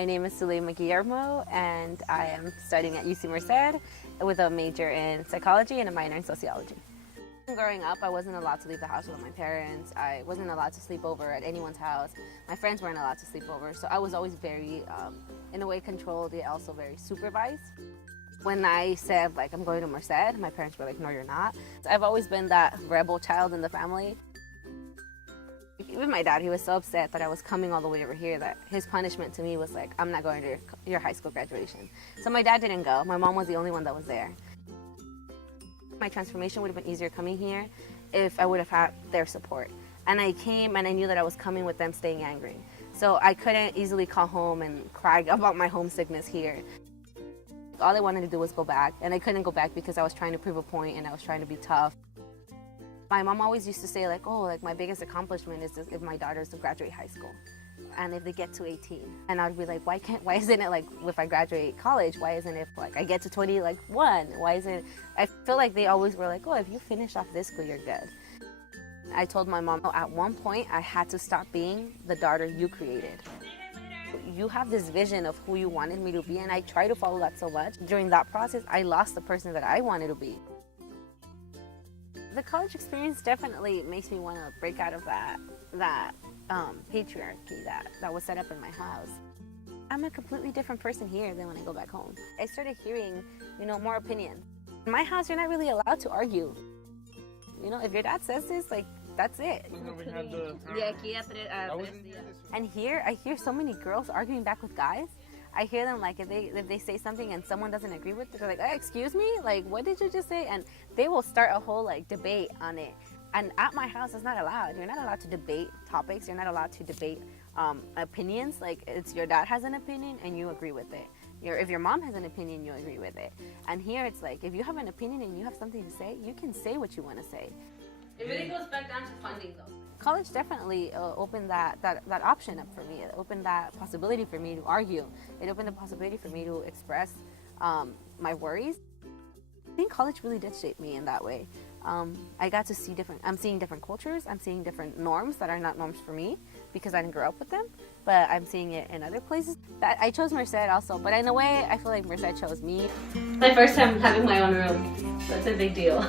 My name is Zuleyma Guillermo, and I am studying at UC Merced with a major in psychology and a minor in sociology. Growing up, I wasn't allowed to leave the house with my parents. I wasn't allowed to sleep over at anyone's house. My friends weren't allowed to sleep over, so I was always very, in a way, controlled, yet also very supervised. When I said, like, I'm going to Merced, my parents were like, no, you're not. I've always been that rebel child in the family. Even my dad, he was so upset that I was coming all the way over here that his punishment to me was like, I'm not going to your high school graduation. So my dad didn't go. My mom was the only one that was there. My transformation would have been easier coming here if I would have had their support. And I came and I knew that I was coming with them staying angry. So I couldn't easily call home and cry about my homesickness here. All I wanted to do was go back, and I couldn't go back because I was trying to prove a point and I was trying to be tough. My mom always used to say, like, oh, like, my biggest accomplishment is if my daughters to graduate high school and if they get to 18. And I'd be like, why isn't it like if I graduate college, why isn't it like I get to 21? Why isn't it? I feel like they always were like, oh, if you finish off this school, you're good. I told my mom, oh, at one point I had to stop being the daughter you created. You have this vision of who you wanted me to be, and I try to follow that so much. During that process, I lost the person that I wanted to be. The college experience definitely makes me want to break out of that patriarchy that was set up in my house. I'm a completely different person here than when I go back home. I started hearing, more opinions. In my house, you're not really allowed to argue. If your dad says this, like, that's it. And here, I hear so many girls arguing back with guys. I hear them, like, if they say something and someone doesn't agree with it, they're like, excuse me? Like, what did you just say? And they will start a whole, like, debate on it. And at my house, it's not allowed. You're not allowed to debate topics. You're not allowed to debate opinions. Like, it's your dad has an opinion and you agree with it. If your mom has an opinion, you agree with it. And here, it's like, if you have an opinion and you have something to say, you can say what you want to say. It really goes back down to funding, though. College definitely opened that option up for me. It opened that possibility for me to argue. It opened the possibility for me to express my worries. I think college really did shape me in that way. I got to see I'm seeing different cultures. I'm seeing different norms that are not norms for me because I didn't grow up with them, but I'm seeing it in other places. I chose Merced also, but in a way, I feel like Merced chose me. My first time having my own room, so it's a big deal.